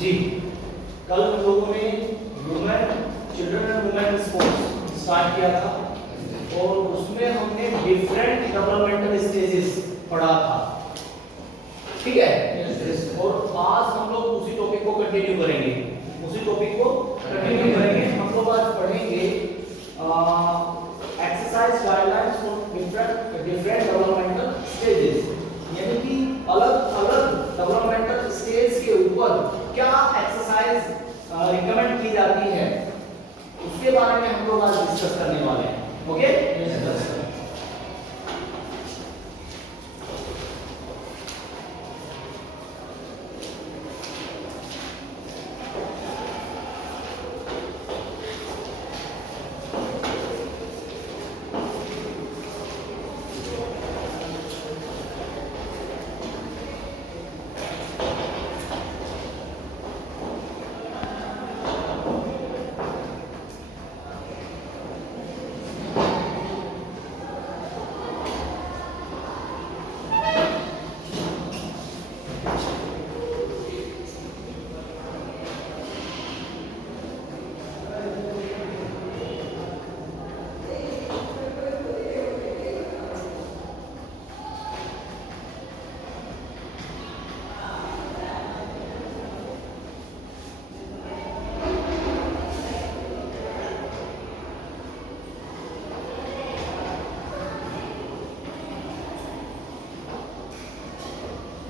जी, कल हम लोगों ने children and women sports start किया था और उसमें हमने डिफरेंट डेवलपमेंटल स्टेजेस पढ़ा था, ठीक है। और आज हम लोग उसी टॉपिक को कंटिन्यू करेंगे। हम लोग आज पढ़ेंगे exercise guidelines for different developmental stages, यानी कि अलग अलग डेवलपमेंटल स्टेज के ऊपर क्या एक्सरसाइज रिकमेंड की जाती है, उसके बारे में हम लोग आज डिस्कस करने वाले हैं। ओके,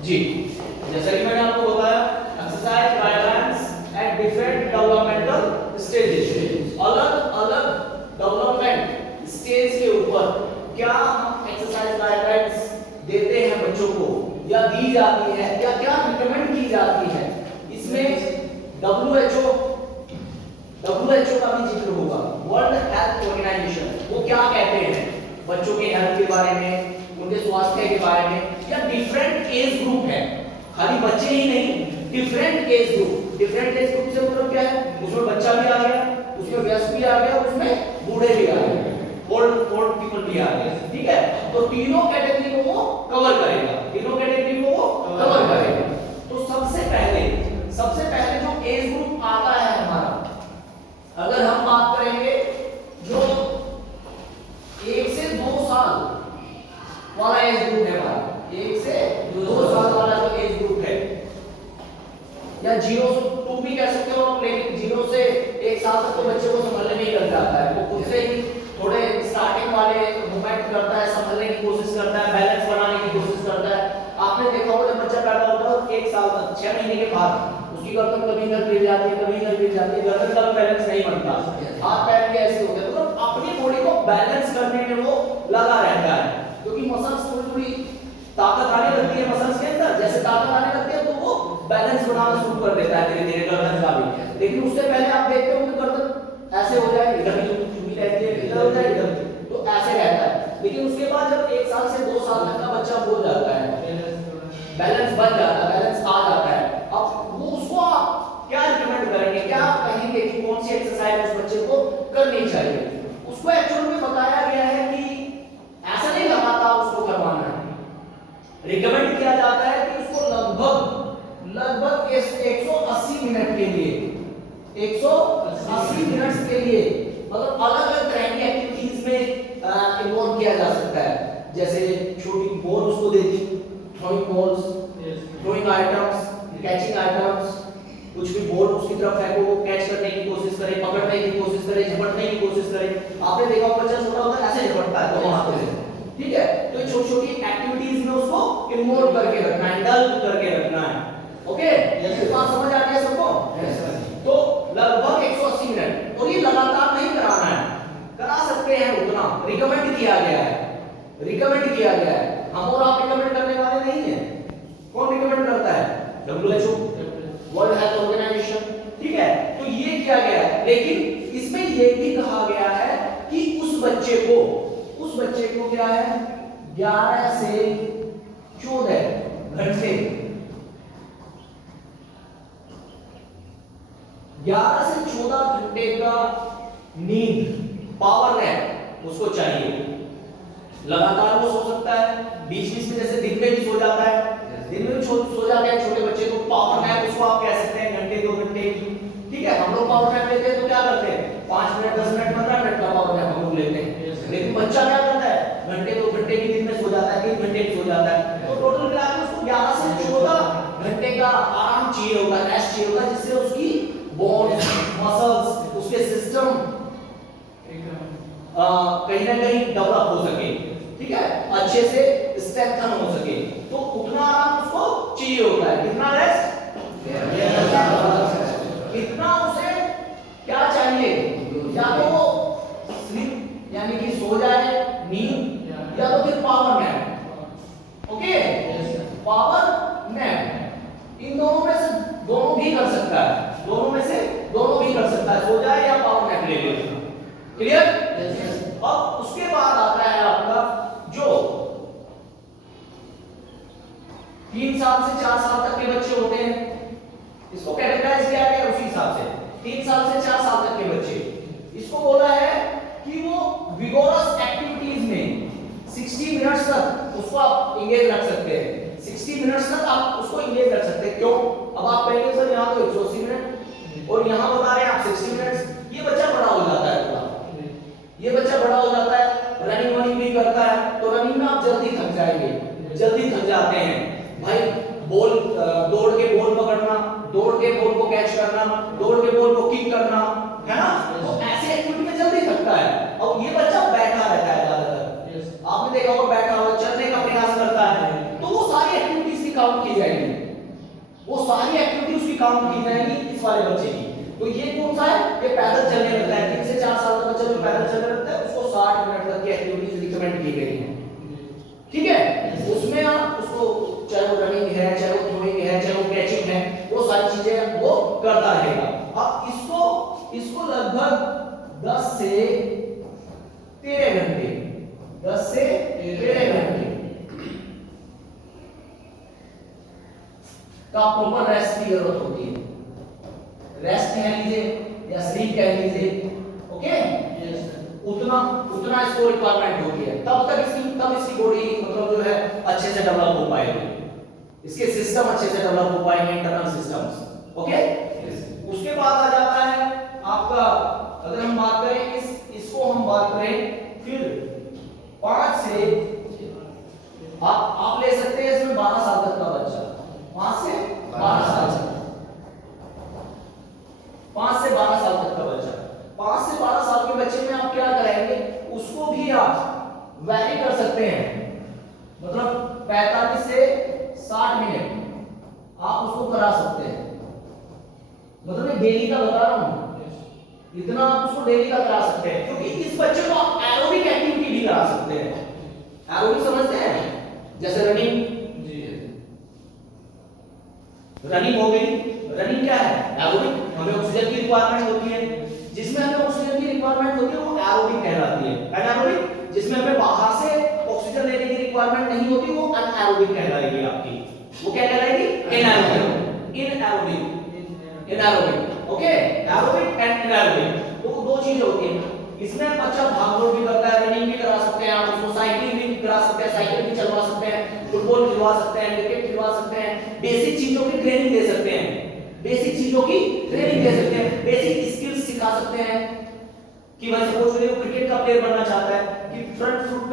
जी, जैसा कि मैंने आपको बताया, exercise guidelines at different developmental stages, अलग अलग डेवलपमेंट स्टेज के ऊपर क्या हम एक्सरसाइज गाइडलाइंस देते हैं बच्चों को या दी जाती है या क्या रिकमेंड की जाती है। इसमें WHO का भी जिक्र होगा, वर्ल्ड हेल्थ ऑर्गेनाइजेशन, वो क्या कहते हैं बच्चों के हेल्थ के बारे में, उनके स्वास्थ्य के बारे में, या डिफरेंट एज ग्रुप है, खाली बच्चे ही नहीं, डिफरेंट एज ग्रुप से मतलब क्या है, उसमें बच्चा भी आ गया, उसमें वयस्क भी आ गया, उसमें बूढ़े भी आ गए, ओल्ड पीपल भी आ गए, ठीक है। तो तीनों कैटेगरी को वो कवर करेगा, तो सबसे पहले जो एज ग्रुप आता है हमारा, अगर हम बात करेंगे जो 1 से 2 साल वाला एज ग्रुप है हमारा, 1 से 2 साल वाला जो एज ग्रुप है, या 0 से 2 भी कह सकते हो, लेकिन 0 से 1 साल तक तो बच्चे को संभालने में ही लग जाता है, वो खुद से ही थोड़े स्टार्टिंग वाले मूवमेंट करता है, संभालने की कोशिश करता है, बैलेंस बनाने की कोशिश करता है। आपने देखा होगा जब बच्चा पैदा होता है 1 साल तक 6 महीने के बाद उसकी गर्दन कभी इधर गिर जाती है, कभी इधर गिर जाती है, गर्दन का बैलेंस नहीं बनता, हाथ पैर भी ऐसे होते हैं, मतलब अपनी बॉडी को बैलेंस करने में वो लगा रहता है, क्योंकि मसल्स थोड़ी ताकत आने लगती है मसल्स के अंदर, जैसे ताकत आने लगती है तो वो बैलेंस बनाना शुरू कर देता है धीरे धीरे गर्दन का भी। लेकिन उससे पहले आप देखते हो कि गर्दन ऐसे हो जाए, इधर भी चुनी रहती है, इधर हो जाए, इधर तो ऐसे रहता है। लेकिन उसके बाद जब 1 साल से 2 साल तक का बच्चा हो जाता है, बैलेंस बन जाता है, बैलेंस आ जाता है, अब वो उसको आप क्या रिकमेंड करेंगे, क्या कहेंगे कि कौन सी एक्सरसाइज उस बच्चे को करनी चाहिए। उसको एक्चुअल में बताया गया है कि ऐसा नहीं लगातार उसको करवाना है, रिकमेंड किया जाता है कि उसको लगभग 180 मिनट के लिए, 180 मिनट के लिए, मतलब अलग अलग तरह की एक्टिविटीज में इन्वॉल्व किया जा सकता है। जैसे छोटी बॉल उसको दे दी, throwing balls, throwing items, catching items, कुछ भी बॉल उसकी तरफ फेंको, वो कैच करने की कोशिश करे, पकड़ने की कोशिश करे, झपटने की कोशिश करे। आपने देखा होगा बच्चा छोटा होता है ऐसे झपटता है दोनों हाथों से, ठीक है। तो ये छोटी छोटी एक्टिविटीज में उसको इन्वॉल्व करके रखना है, इंडल्ज करके रखना है। ओके, ये बात समझ आ गया सबको? तो लगभग 180 मिनट, और ये लगातार नहीं कराना है, करा सकते हैं उतना, रिकमेंड किया गया है। हम और आप रिकमेंड करने वाले नहीं है, कौन रिकमेंड करता है? WHO, वर्ल्ड हेल्थ ऑर्गेनाइजेशन, ठीक है। तो ये किया गया है, लेकिन इसमें ये भी कहा गया है कि उस बच्चे को क्या है, 11 से 14 घंटे, 11 से 14 घंटे का नींद, पावर नैप उसको चाहिए। लगातार वो सो सकता है, बीच बीच में जैसे दिन में भी सो जाता है, दिन में भी सो जाते हैं छोटे बच्चे को, पावर नैप उसको आप कह सकते हैं, घंटे 2 घंटे की। ठीक है, हम लोग पावर नैप लेते हैं तो क्या करते हैं 5 मिनट 10 मिनट 15 मिनट का पावर नैप हम लोग लेते हैं। लेकिन बच्चा क्या करता है घंटे 2 घंटे भी दिन में सो जाता है, 3 घंटे सो जाता है। तो टोटल मिला के उसको 11 से 14 घंटे का आराम चाहिए होता है, रेस्ट चाहिए होता है, जिससे उसकी बोन्स मसल्स उसके सिस्टम कहीं ना कहीं डेवलप हो सके। ठीक है, अच्छे से स्ट्रेंथन हो सके। तो उतना आराम उसको चाहिए होता है। कितना रेस्ट, कितना उसे क्या चाहिए, या तो स्लीप यानी कि सो जाए नींद, या तो फिर power nap. Okay, power nap इन दोनों में से दोनों भी कर सकता है, दोनों में से दोनों भी कर सकता है, सो जाए या पावर नैप ले ले। क्लियर? अब उसके बाद आता है आपका जो 3 साल से 4 साल तक के बच्चे होते हैं, इसको कैटेगराइज किया गया उसी हिसाब से। 3 साल से 4 साल तक के बच्चे, इसको बोला है कि वो विगोरस एक्टिविटीज में 60 मिनट्स तक उसको आप इंगेज रख सकते हैं। 60 मिनट्स तक आप उसको इंगेज रख सकते हैं। क्यों? अब आप कहेंगे सर यहाँ तो 180 मिनट और यहाँ बता रहे हैं आप 60 मिनट्स। ये बच्चा बड़ा हो जाता है, ये बच्चा बड़ा हो जाता है, रनिंग वनिंग भी करता है, तो रनिंग में आप जल्दी थक जाएंगे, जल्दी थक जाते हैं भाई। बॉल दौड़ के बॉल पकड़ना, दौड़ के बॉल को कैच करना, दौड़ के बॉल को किक करना, है ना, तो ऐसे एक्टिविटी में जल्दी थकता है। अब ये बच्चा बैठा रहता है ज्यादातर, आपने देखा होगा बैठा हुआ चलने का प्रयास करता है, तो वो सारी एक्टिविटीज की काउंट की जाएगी, वो सारी एक्टिविटी उसकी काउंट की जाएगी इस वाले बच्चे की। तो ये कौन सा है, ये पैदल चलने लगता है। 3 से 4 साल का बच्चा जो पैदल चलने लगता है उसको 60 मिनट तक की एक्टिविटीज रिकमेंड की गई हैं। ठीक है, उसमें आप उसको चाहे वो रनिंग है, चाहे वो थ्रोइंग है, चाहे वो कैचिंग है, वो सारी चीजें वो करता रहेगा। अब इसको लगभग 10 से 13 घंटे 10 से 13 घंटे का प्रॉपर रेस्ट की जरूरत होती है। रेस्ट कह लीजिए या स्लीप कह लीजिए। ओके, उतना इसको रिक्वायरमेंट होती है, तब इसकी बॉडी मतलब जो है अच्छे से डेवलप हो पाएगी, इसके सिस्टम अच्छे से डेवलप हो पाएंगे, इंटरनल सिस्टम्स। ओके, उसके बाद आ जाता है आपका, अगर हम बात करें इसको हम बात करें फिर 5 से आप ले सकते हैं इसमें 12 साल तक का बच्चा, 5 से 12 साल तक, 5 से 12 साल तक का बच्चा। 5 से 12 साल के बच्चे में आप क्या कराएंगे, उसको भी आप वैरी कर सकते हैं, मतलब 45 से 60 मिनट आप उसको करा सकते हैं। मतलब मैं डेली का बता रहा हूं, इतना आप उसको डेली का करा सकते हैं, क्योंकि इस बच्चे को आप एरोबिक एक्टिविटी भी करा सकते हैं। एरोबिक समझते हैं, जैसे रनिंग हो गई। रनिंग क्या है, एरोबिक, हमें ऑक्सीजन की रिक्वायरमेंट होती है, जिसमें हमें ऑक्सीजन की रिक्वायरमेंट होती है वो एरोबिक कहलाती है। एनारोबिक जिसमें हमें बाहर से ऑक्सीजन लेने की रिक्वायरमेंट नहीं होती वो अनएरोबिक कहलाएगी आपकी। वो क्या कहलाएगी, इनएरोबिक, इनएरोबिक। ओके, एरोबिक एंड इनएरोबिक दो चीजें होती हैं। इसमें बच्चा भाग दौड़ भी करता है, रनिंग भी करा सकते हैं आप उसको, साइकिलिंग भी करा सकते हैं, साइकिल भी चलवा सकते हैं, फुटबॉल खिलवा सकते हैं, क्रिकेट खिलवा सकते हैं, बेसिक चीजों की ट्रेनिंग दे सकते हैं, बेसिक चीजों की ट्रेनिंग दे सकते हैं, बेसिक स्किल्स सिखा सकते हैं। कि भाई सपोज करिए वो क्रिकेट का प्लेयर बनना चाहता है कि फ्रंट फुट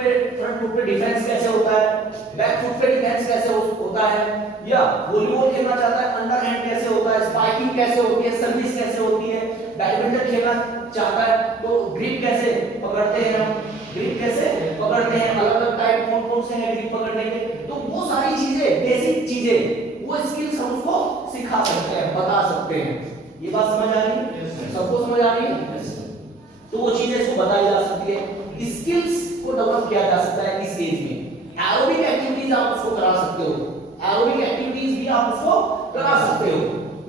पे डिफेंस कैसे होता है, बैक फुट पे डिफेंस कैसे होता है, या वॉलीबॉल खेलना चाहता है अंडर हैंड कैसे होता है, स्पाइकिंग कैसे होती है, सर्विस कैसे होती है, बैडमिंटन खेलना चाहता है तो ग्रिप कैसे पकड़ते हैं हम, ग्रिप कैसे पकड़ते हैं, अलग-अलग टाइप कौन-कौन से हैं ग्रिप पकड़ने के, तो वो सारी चीजें, बेसिक चीजें, वो स्किल्स हम उसको सिखा सकते हैं, बता सकते हैं। ये बात समझ आ रही है? सबको समझ आ रही है? तो वो चीजें इसको बताई जा सकती है, स्किल्स को डेवलप किया जा सकता है इस एज में। एरोबिक एक्टिविटीज आप उसको करा सकते हो, एरोबिक एक्टिविटीज भी आप उसको करा सकते हो।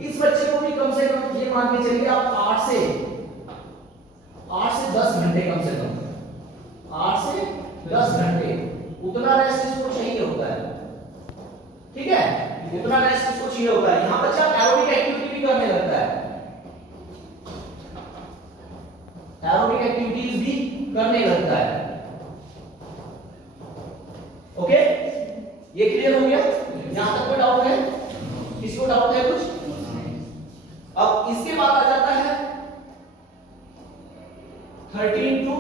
इस बच्चे को भी कम से कम ये मान के चलिए आप 8 से 10 घंटे, कम से कम 8 से 10 घंटे उतना रेस्ट इसको चाहिए होता है। ठीक है, उतना रेस्ट इसको चाहिए होता है। यहाँ बच्चा एरोबिक एक्टिविटी भी करने लगता है, एरोबिक एक्टिविटीज भी करने लगता है। ओके, ये क्लियर हो गया? यहां तक कोई डाउट है? किसी को डाउट है कुछ? अब इसके बाद आ जाता है 13 टू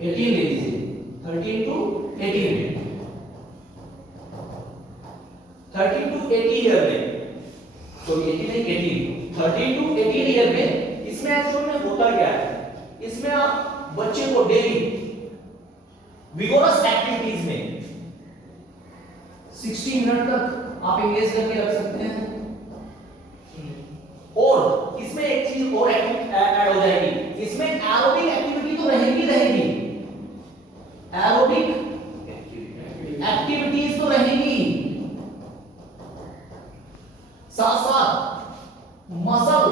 18 ले लीजिए, 13 टू 18 में, 13 टू 80 ईयर में, सॉरी 80 नहीं 18, 13 टू 18 ईयर में इसमें एक्चुअल में होता क्या है, इसमें आप बच्चे को डेली विगोरस एक्टिविटीज में 60 मिनट तक आप एंगेज करके रख सकते हैं। और इसमें एक चीज और ऐड हो जाएगी, इसमें एरोबिक एक्टिविटी तो रहेगी, एरोबिक एक्टिविटीज तो रहेगी, साथ साथ मसल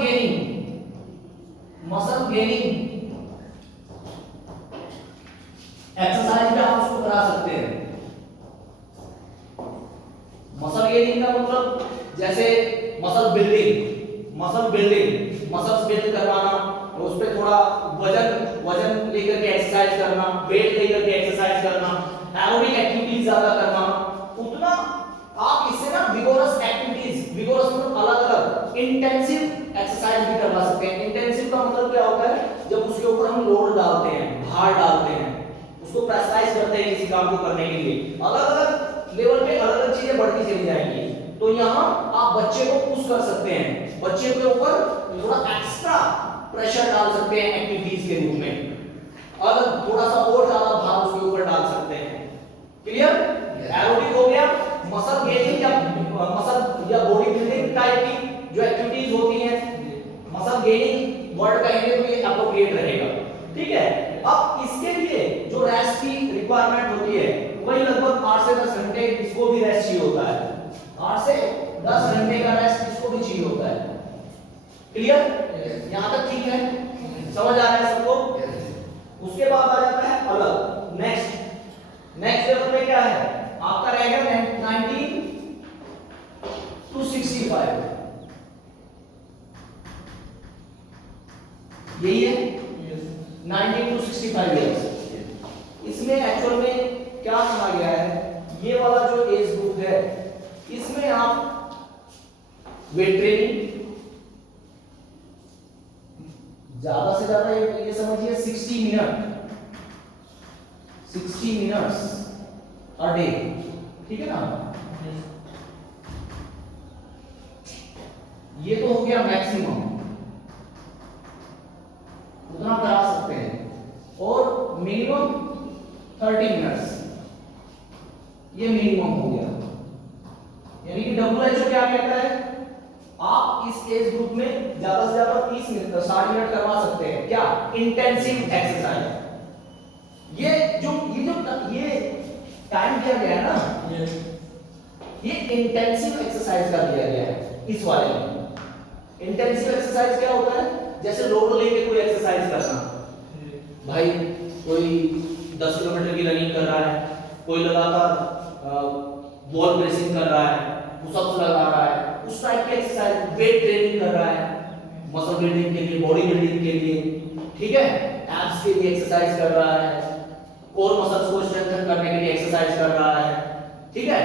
गेनिंग एक्सरसाइज भी आप उसको करा सकते हैं। मसल गेनिंग का मतलब जैसे मसल बिल्डिंग, मसल्स बिल्ड करवाना, उस पे थोड़ा वजन लेकर के एक्सरसाइज करना, वेट लेकर के एक्सरसाइज करना, एरोबिक एक्टिविटीज ज्यादा करना, उतना आप इससे ना विगोरस मतलब अलग-अलग इंटेंसिव एक्सरसाइज भी करवा सकते हैं। इंटेंसिव का मतलब क्या होता है, जब उसके ऊपर हम लोड डालते हैं, भार डालते हैं, उसको प्रेशराइज करते हैं किसी काम को करने के लिए, अलग-अलग लेवल पे अलग-अलग चीजें बढ़ती चली जाएंगी। तो यहाँ आप बच्चे को पुश कर सकते हैं, बच्चे के ऊपर थोड़ा एक्स्ट्रा प्रेशर डाल सकते हैं एक्टिविटीज के रूप में, और थोड़ा सा और ज्यादा भार उसके ऊपर डाल सकते हैं। क्लियर? एरोबिक हो गया, मसल गेनिंग या बॉडी बिल्डिंग टाइप की जो एक्टिविटीज होती हैं, मसल गेनिंग वर्ड कहेंगे तो ये एप्रोप्रिएट रहेगा। ठीक है, अब इसके लिए जो रेस्ट की रिक्वायरमेंट होती है वही लगभग 8 से 10 घंटे इसको भी रेस्ट चाहिए होता है, 8 से 10 घंटे का रेस्ट इसको भी चाहिए होता है। क्लियर? यहां तक ठीक है, समझ आ रहा है सबको? उसके बाद आ जाता है अलग, नेक्स्ट लेवल में क्या है आपका रहेगा 19 टू 65, यही है 19 टू 65 इयर्स। इसमें एक्चुअल में क्या कहा गया है, ये वाला जो एज ग्रुप है इसमें आप वेट ट्रेनिंग ज्यादा से ज्यादा ये समझिए 60 मिनट्स अ डे, ठीक है ना, ये तो हो गया मैक्सिमम, उतना करा सकते हैं। और मिनिमम 30 मिनट्स, ये मिनिमम हो गया। यानी कि WHO क्या कहता है, आप इस एज ग्रुप में ज्यादा से ज्यादा 30 मिनट 60 मिनट करवा सकते हैं। क्या? Intensive exercise. ये टाइम दिया गया है ना, ये इंटेंसिव एक्सरसाइज का दिया गया है इस वाले में। इंटेंसिव एक्सरसाइज क्या होता है, जैसे लोड लेके कोई एक्सरसाइज करना, भाई कोई 10 किलोमीटर की रनिंग कर रहा है, कोई लगातार वॉल प्रेसिंग कर रहा है, पुशअप्स लगा रहा है, उस टाइप की एक्सरसाइज, वेट ट्रेनिंग कर रहा है मसल बिल्डिंग के लिए, बॉडी बिल्डिंग के लिए, ठीक है, एब्स के लिए एक्सरसाइज कर रहा है, कोर मसल्स को स्ट्रेंथन करने के लिए एक्सरसाइज कर रहा है, ठीक है,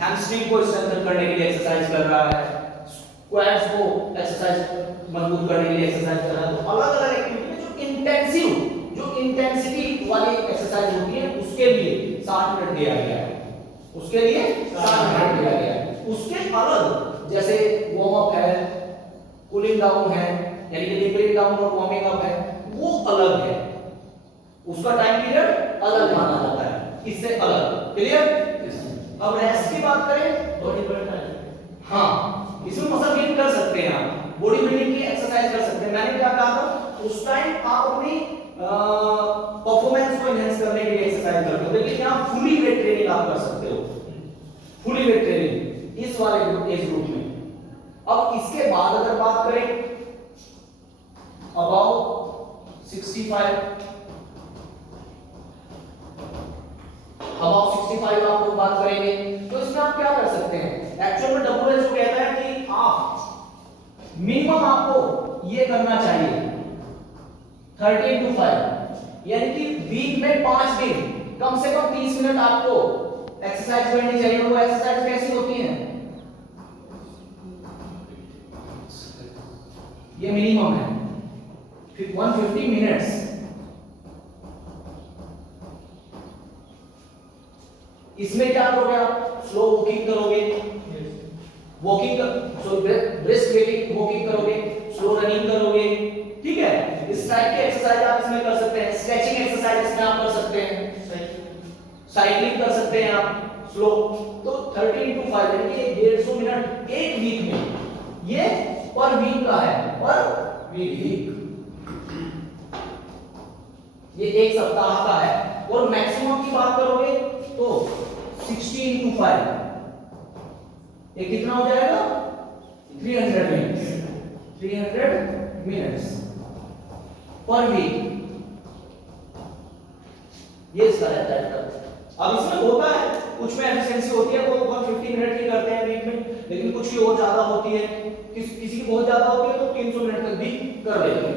हैमस्ट्रिंग को स्ट्रेंथन करने के लिए एक्सरसाइज कर रहा है, क्वाड्स को एक्सरसाइज मजबूत करने के लिए एक्सरसाइज कर रहा है। तो अलग-अलग एक्टिविटी में जो इंटेंसिटी वाली एक्सरसाइज होती है उसके लिए 60 मिनट दिया गया है, उसके लिए 60 मिनट दिया गया है। उसके अलग जैसे वार्म अप है, कूलिंग डाउन है, यानी कि लिमिटिंग डाउन और वार्मिंग अप है, वो अलग है, उसका टाइम पीरियड अलग माना जाता है, इससे अलग। क्लियर? अब रेस्ट की बात करें, बॉडी बिल्डिंग, हाँ इसमें मसल गेन कर सकते हैं आप, बॉडी बिल्डिंग की एक्सरसाइज कर सकते हैं। मैंने क्या कहा था, उस टाइम आप अपनी परफॉर्मेंस को एनहांस करने के लिए एक्सरसाइज करते हो, लेकिन यहां फुली वेट ट्रेनिंग आप कर सकते हो, फुली वेट ट्रेनिंग इस वाले एज ग्रुप में। अब इसके बाद अगर बात करें अबाउट 65 आप लोग बात करेंगे, तो इसमें आप क्या कर सकते हैं, एक्चुअल में WHO कहता है कि आप मिनिमम आपको ये करना चाहिए 13 to 5, यानी कि वीक में 5 दिन कम से कम 30 मिनट आपको एक्सरसाइज करनी चाहिए, और वो एक्सरसाइज कैसी होती है? ये मिनिमम है 150 मिनट्स। इसमें क्या करोगे आप? स्लो वॉकिंग करोगे, वॉकिंग ब्रिस्क वॉकिंग करोगे, स्लो रनिंग करोगे, ठीक है। इस टाइप की एक्सरसाइज आप इसमें कर सकते हैं। स्ट्रेचिंग एक्सरसाइज इसमें आप कर सकते हैं, साइकिलिंग कर सकते हैं आप स्लो। तो 30 into 5 यानी कि 150 मिनट एक वीक में, ये पर वीक का है, पर वीक, ये एक सप्ताह का है। और मैक्सिमम की बात करोगे तो 60 into 5, ये कितना हो जाएगा? 300 मिनट्स, 300 मिनट्स पर वीक, ये इसका रहता है। अब इसमें होता है कुछ में एफिशिएंसी होती है, वो 150 मिनट की करते हैं वीक में, लेकिन कुछ की और ज्यादा होती है, किसी की बहुत ज्यादा होती है तो 300 मिनट तक भी कर लेते हैं।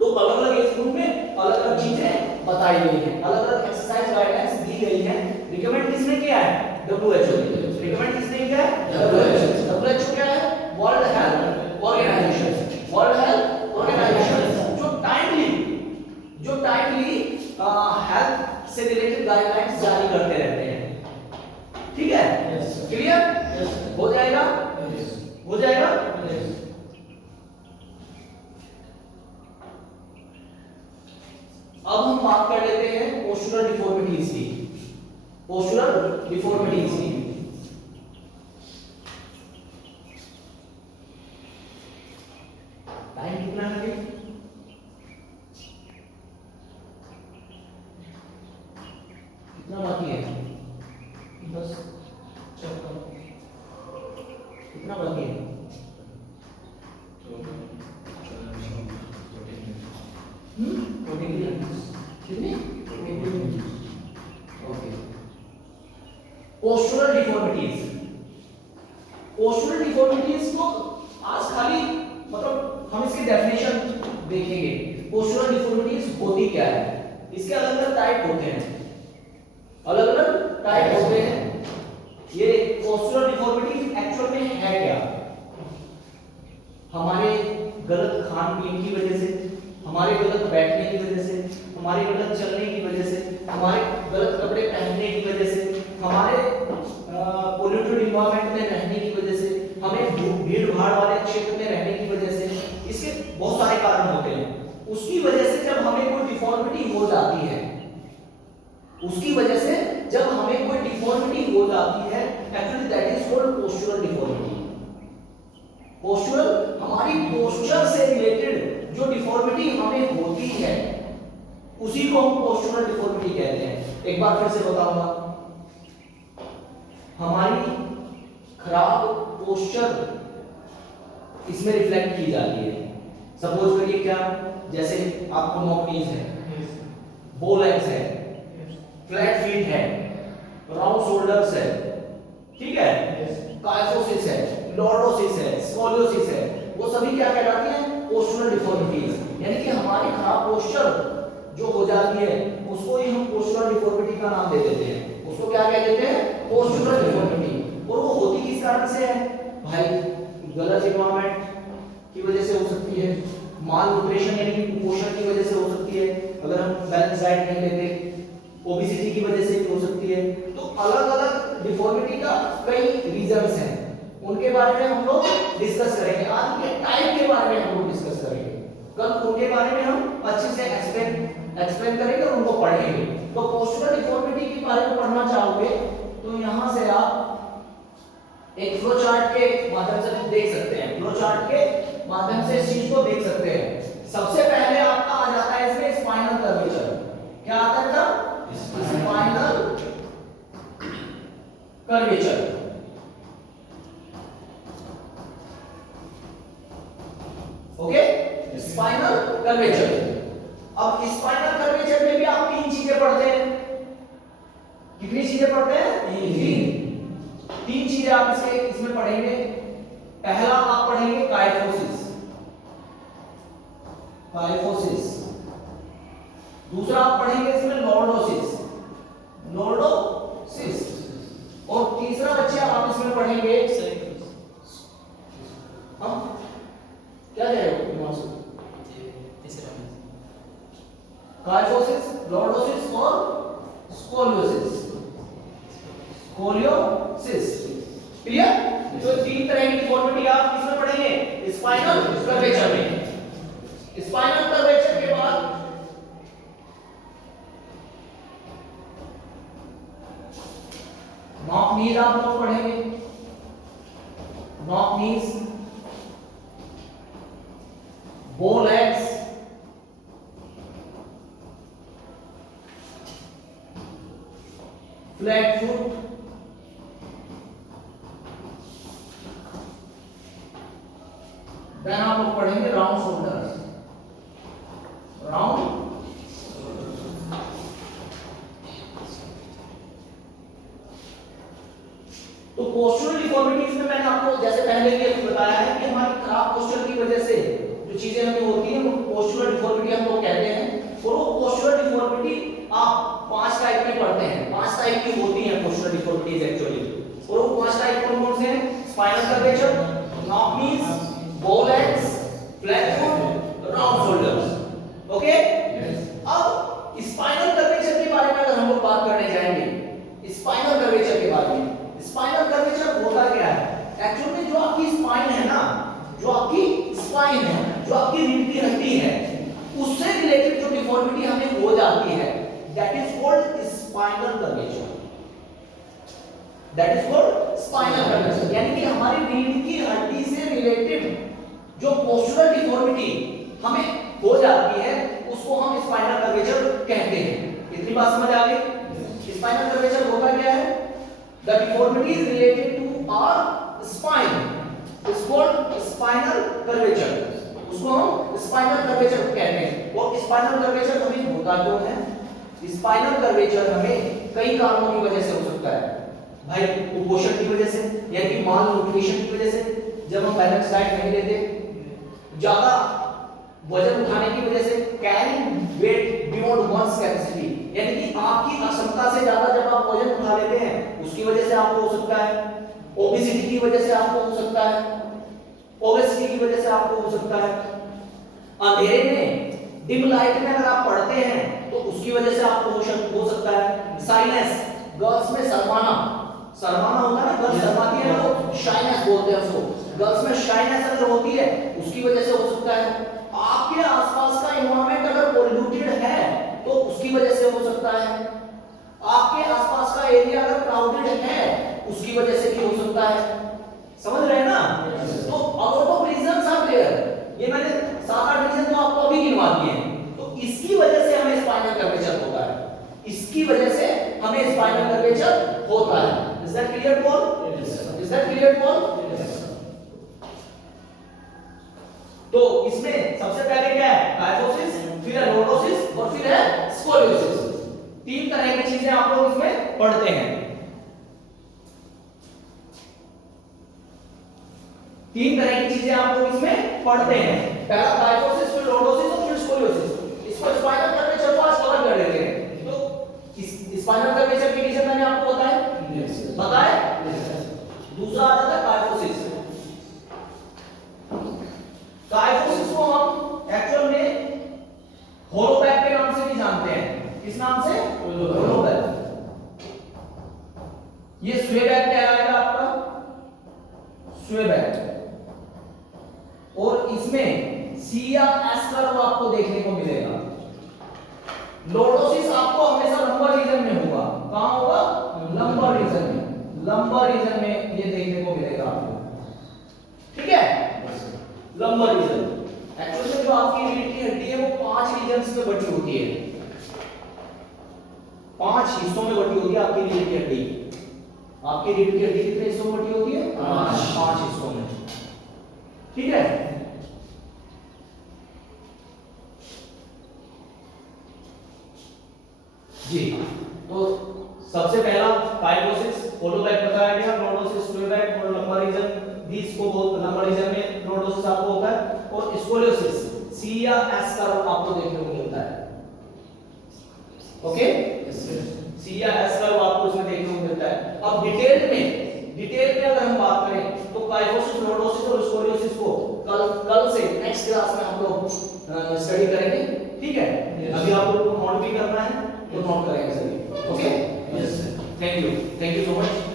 तो अलग अलग एज ग्रुप में अलग अलग चीजें बताई गई हैं, अलग अलग एक्सरसाइज गाइडलाइंस दी गई हैं। रिकमेंड किसने किया है? WHO ने। रिकमेंड किसने किया है? WHO क्या है? World Health Organization. World Health Organization जो टाइमली हेल्थ से रिलेटेड गाइडलाइंस जारी करते रहते हैं, ठीक है? क्लियर हो जाएगा? हो जाएगा। अब हम बात कर लेते हैं पोस्चरल डिफॉर्मिटीज की। पोस्चरल डिफॉर्मिटीज की टाइम कितना है? कितना बाकी है? बस कितना बाकी है? Postural deformities. पोस्चरल डिफॉर्मिटीज को आज खाली मतलब हम इसकी डेफिनेशन देखेंगे। पोस्चरल डिफॉर्मिटीज होती क्या है? इसके अलग अलग टाइप होते हैं, अलग अलग टाइप होते हैं। ये पोस्चरल डिफॉर्मिटीज एक्चुअल में है क्या? हमारे गलत खान पीन की वजह से, हमारे गलत बैठने की वजह से, हमारे गलत चलने की वजह से, हमारे गलत कपड़े पहनने की वजह से, हमारे पोल्यूटेड एनवायरनमेंट में रहने की वजह से, हमें भीड़ भाड़ वाले क्षेत्र में रहने की वजह से, इसके बहुत सारे कारण होते हैं। उसकी वजह से जब हमें कोई डिफॉर्मिटी हो जाती है, उसकी वजह से जब हमें कोई डिफॉर्मिटी हो जाती है, actually that is called postural deformity. Postural हमारी पोस्चर से रिलेटेड जो डिफॉर्मिटी हमें होती है, उसी को हम पोस्चरल डिफॉर्मिटी कहते हैं। एक बार फिर से बताऊंगा, हमारी खराब पोस्चर इसमें रिफ्लेक्ट की जाती है। सपोज करिए क्या, जैसे आपको नॉक नीज है, बो लेग्स है, फ्लैट फीट है, राउंड शोल्डर्स है, ठीक है, काइफोसिस है, लॉर्डोसिस है, स्कोलियोसिस है, वो सभी क्या कहलाती हैं? Postural deformities. यानी कि हमारी खराब पोस्चर जो हो जाती है, उसको ही हम पोस्चरल डिफॉर्मिटी का नाम दे देते हैं। उसको क्या कह देते हैं? Postural deformity. और वो होती किस कारण से है भाई? गलत एनवायरनमेंट की वजह से हो सकती है, माल न्यूट्रिशन यानी कि कुपोषण की वजह से हो सकती है, अगर हम बैलेंस डाइट नहीं लेते, ओबेसिटी की वजह से भी हो सकती है। तो अलग अलग डिफॉर्मिटी का कई रीजंस हैं, उनके बारे में हम लोग डिस्कस करेंगे। आज उनके टाइप के बारे में हम लोग डिस्कस करेंगे, कल उनके बारे में हम अच्छे से एक्सप्लेन करेंगे और उनको पढ़ेंगे। तो पोस्चरल डिफॉर्मिटी के बारे में पढ़ना चाहोगे तो यहां से आप एक फ्लो चार्ट के माध्यम से देख सकते हैं, फ्लो चार्ट के माध्यम से इस चीज को देख सकते हैं। सबसे पहले आपका आ जाता है इसमें स्पाइनल कर्वेचर। क्या आता है? Spinal curvature. Okay, spinal curvature. अब स्पाइनल कर्वेचर में भी आप तीन चीजें पढ़ते हैं। कितनी चीजें पढ़ते हैं? तीन चीजें आप इसमें पढ़ेंगे। पहला आप पढ़ेंगे काइफोसिस, दूसरा आप पढ़ेंगे इसमें लॉर्डोसिस, तीसरा बच्चे आप इसमें पढ़ेंगे हम क्या कह रहे हो हिमांशु? काइफोसिस, लॉर्डोसिस और स्कोलियोसिस। Scoliosis clear? तो तीन तरह की डिफॉर्मिटी आप किसमें पढ़ेंगे? स्पाइनल कर्वेचर में। स्पाइनल कर्वेचर के बाद नॉक नीज आप लोग पढ़ेंगे। नॉक नीज, बो लेग्स, फ्लैट फुट, देन आप लोग पढ़ेंगे राउंड शोल्डर्स। राउंड तो पोस्चरल डिफॉर्मिटीज में मैंने आपको जैसे पहले भी बताया है कि हमारी खराब पोस्चर की वजह से जो चीजें हमें होती हैं वो पोस्चरल डिफॉर्मिटी हम लोग कहते हैं। और वो पोस्चरल डिफॉर्मिटी आप 5 टाइप में पढ़ते हैं। 5 टाइप की होती हैं पोस्चरल डिफॉर्मिटीज एक्चुअली। और वो 5 टाइप कौन कौन से हैं? स्पाइनल कर्वेचर, नॉक नीज, बो legs, flat foot, round shoulders. Okay? अब स्पाइनल कर्वेचर के बारे में अगर हम लोग बात करने जाएंगे, स्पाइनल कर्वेचर के बारे में, स्पाइनल कर्वेचर होता क्या है? एक्चुअली में जो आपकी स्पाइन है ना, जो आपकी स्पाइन है, जो आपकी रीढ़ की हड्डी है, उससे रिलेटेड जो डिफॉर्मिटी हमें हो जाती है, that is called spinal curvature. That is called spinal curvature. यानी कि हमारी रीढ़ की हड्डी से रिलेटेड जो पोस्चरल डिफॉर्मिटी हमें हो जाती है, उसको हम स्पाइनल कर्वेचर कहते हैं। इतनी बात समझ आ गई? स्पाइनल कर्वेचर होता क्या है? The deformity is related to our spine is called spinal curvature. उसको हम spinal curvature कहते हैं। और spinal curvature हमें होता क्यों है? spinal curvature हमें कई कारणों की वजह से हो सकता है भाई। कुपोषण की वजह से, यानी कि माल न्यूट्रिशन की वजह से, जब हम बैलेंस डाइट नहीं लेते, ज्यादा वजन उठाने की वजह से, carrying weight beyond one's capacity, यानी कि आपकी क्षमता से ज्यादा जब आप वजन उठा लेते हैं, उसकी वजह से आपको हो सकता है। ओबेसिटी की वजह से आपको हो सकता है। ओबेसिटी की वजह से आपको हो सकता है। अंधेरे में, डिम लाइट में अगर आप पढ़ते हैं तो उसकी वजह से आपको हो सकता है। साइनेस, गर्ल्स में शर्माना, शर्माना होता है ना, गर्ल्स शर्माती है ना, वो शाइनेस बोलते हैं उसको। गर्ल्स में शाइनेस अगर होती है, उसकी वजह से हो सकता है। आपके आसपास का एनवायरनमेंट अगर पोल्यूटेड है तो उसकी वजह से हो सकता है। आपके आसपास का एरिया अगर क्राउडेड है, उसकी वजह से भी हो सकता है। समझ रहे हैं ना? तो a lot of reasons are there. ये मैंने 7-8 रीजन तो आपको अभी गिनवा दिए हैं। तो इसकी वजह से हमें स्पाइनल कर्वेचर होता है। इसकी वजह से हमें स्पाइनल कर्वेचर होता है। Is that clear Paul? Is that clear Paul? तो इसमें सबसे पहले क्या है? काइफोसिस, फिर है लॉर्डोसिस और फिर है स्कोलियोसिस। 3 तरह की चीजें आप लोग इसमें पढ़ते हैं। 3 तरह की चीजें आप लोग इसमें पढ़ते हैं। पहला काइफोसिस, फिर लॉर्डोसिस और फिर स्कोलियोसिस। इसको स्पाइनल कर्वेचर को आज कवर कर लेते हैं। तो इस स्पाइनल कर्वेचर के रीजन मैंने आपको बताया। दूसरा आ जाता है काइफोसिस। काइफोसिस को हम एक्चुअल में होलोबैक के नाम से भी जानते हैं। किस नाम से? होलोबैक। ये स्वेबैक कहलाएगा आपका, स्वेबैक। और इसमें सी या एस कर्व आपको देखने को मिलेगा। लॉर्डोसिस आपको हमेशा लंबर रीजन में होगा। कहां होगा? लंबर रीजन में। लंबर रीजन में ये देखने को मिलेगा आपको। ठीक है? लंबर रीजन एक्चुअली जो आपकी रीढ़ की हड्डी है वो 5 रीजन्स में बटी होती है। 5 हिस्सों में बटी होती है आपकी रीढ़ की हड्डी। आपकी रीढ़ की हड्डी कितने हिस्सों में बटी होती है? 5 हिस्सों में। ठीक है? जी, तो सबसे पहला काइफोसिस, होलोबैक बताया गया, लॉर्डोसिस, स्वेबैक और लंबर रीजन भी इसको बहुत लंबर रीजन में लॉर्डोसिस आपको होता है। और स्कोलियोसिस सी या एस कर्व आपको देखने को मिलता है। ओके? सी या एस कर्व आपको इसमें देखने को मिलता है। अब डिटेल में काइफोसिस, लॉर्डोसिस और स्कोरियोसिस को कल से नेक्स्ट क्लास में हम लोग स्टडी करेंगे, ठीक है? अभी आप लोग को नोट भी करना है तो नोट करेंगे सभी, okay? Yes, thank you so much.